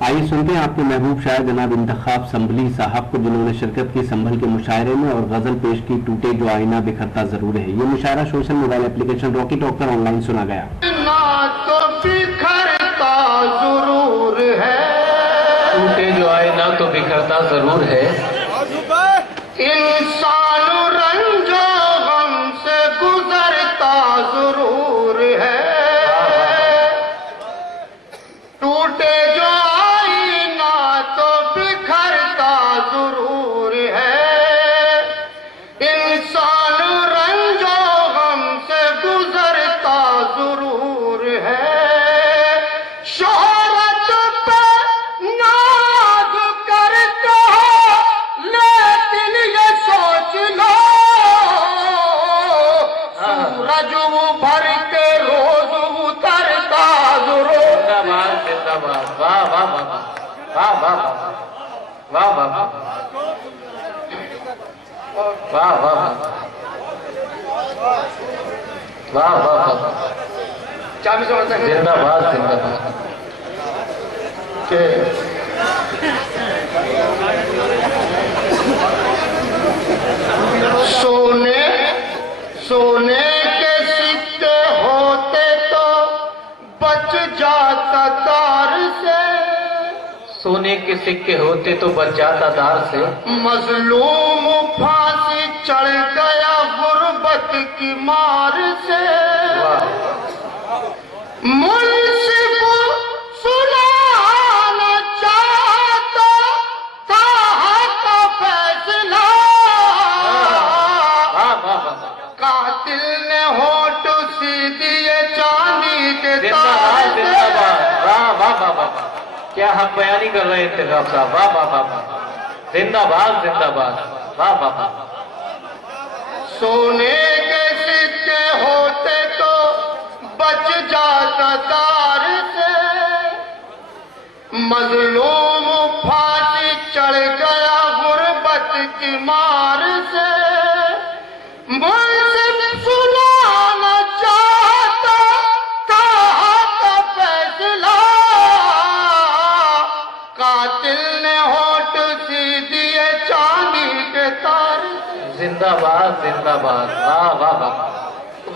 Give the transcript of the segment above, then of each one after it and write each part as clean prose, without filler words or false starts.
आइए सुनते हैं आपके महबूब शायर जनाब इंतखाब संभली साहब को, जिन्होंने शिरकत की संभल के मुशायरे में और गजल पेश की टूटे जो आईना बिखरता जरूर है। ये मुशायरा social mobile application Rocky Talk पर ऑनलाइन सुना गया। ना तो बिखरता जरूर है, टूटे जो आईना तो बिखरता जरूर है, इंसान रंजो गम से गुजरता जरूर है। टूटे जो आईना तो बिखरता जरूर है, इंसान रंजो गम से गुजरता जरूर है। शोहरत पे नाज करते हो लेकिन ये सोच लो, सूरज उभर के रोज उतरता जरूर। जिंदाबाद जिंदाबाद, वाह वाह वाह वाह वाह वाह वाह वाह वाह वाह वाह वाह, जिंदाबाद जिंदाबाद। सोने सोने के सिक्के होते तो बच जाता तार से, सोने के सिक्के होते तो बच जाता दार से, मजलूम फांसी चढ़ गया गुर्बत की मार से। मुंशी को सुनाना चाहता था का फैसला, कातिल ने होठ सी दिए चांदी के तार से। वाह वाह वाह वाह, क्या हक बयानी कर रहे हैं इंतखाब साहब, वाह वाह वाह वाह, जिंदाबाद जिंदाबाद, वाह वाह वाह। सोने के सिक्के होते तो बच जाता तार से, मजलूम फांसी चढ़ गया गुर्बत की मार से। मुझसे सुनाना चाहता था का फैसला, कातिल ने होठ सी दिए चांदी के तार से। जिंदाबाद जिंदाबाद, वाह वाह वाह।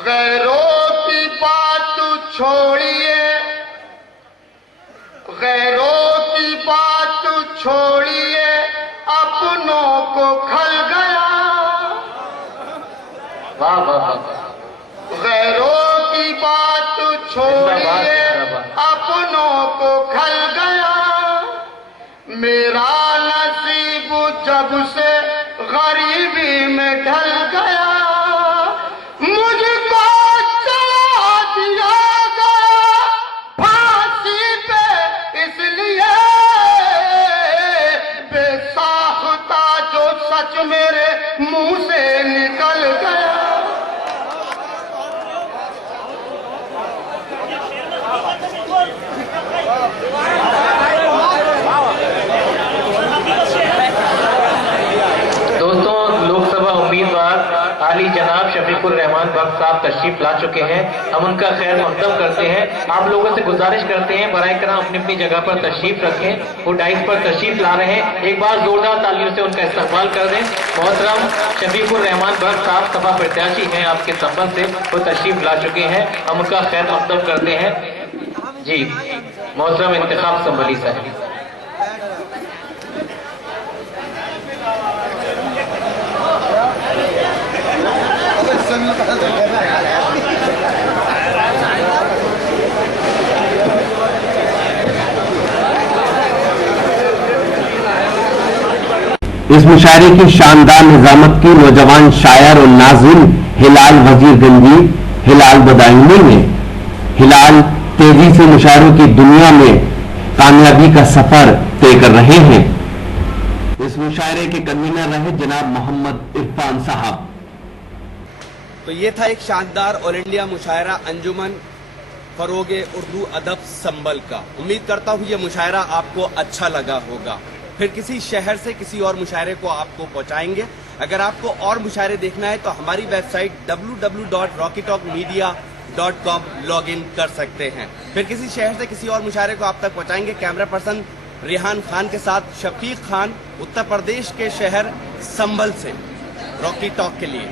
गैरों की बात छोड़िए, गैरों की बात छोड़िए, अपनों को खल गया। वाह वाह वाह, गैरों की बात छोड़िए, अपनों को खल गया। मेरा नसीब जब से गरीबी में ढल गया, मुझको चला दिया गया फांसी पे इसलिए, बेसाख्ता जो सच मेरे मुंह से निकल गया। आली जनाब शफीकुर रहमान बख्श साहब तशरीफ ला चुके हैं, हम उनका खैर मकदम करते हैं। आप लोगों से गुजारिश करते हैं बराए करम अपनी अपनी जगह पर तशरीफ रखें, वो डाइस पर तशरीफ ला रहे हैं, एक बार जोरदार तालियों से उनका इस्तकबाल कर दें। मोहतरम शफीकुर रहमान बख्श साहब सभा प्रत्याशी हैं आपके संबंध से, वो तशरीफ ला चुके हैं, हम उनका खैर मकदम करते हैं। जी मोहतरम इंतखाब संभली साहब। इस मुशायरे की शानदार निजामत की नौजवान शायर और नाज़िम हिलाल वजीर गंजी हिलाल बदायूनी ने। हिलाल तेजी से मुशायरों की दुनिया में कामयाबी का सफर तय कर रहे हैं। इस मुशायरे के कन्वीनर रहे जनाब मोहम्मद इरफान साहब। तो ये था एक शानदार ऑल इंडिया मुशायरा अंजुमन फरोगे उर्दू अदब संबल का। उम्मीद करता हूँ ये मुशायरा आपको अच्छा लगा होगा। फिर किसी शहर से किसी और मुशायरे को आपको पहुंचाएंगे। अगर आपको और मुशायरे देखना है तो हमारी वेबसाइट www.rockytalkmedia.com लॉग इन कर सकते हैं। फिर किसी शहर से किसी और मुशायरे को आप तक पहुंचाएंगे। कैमरा पर्सन रिहान खान के साथ शफीक खान, उत्तर प्रदेश के शहर संभल से रॉकी टॉक के लिए।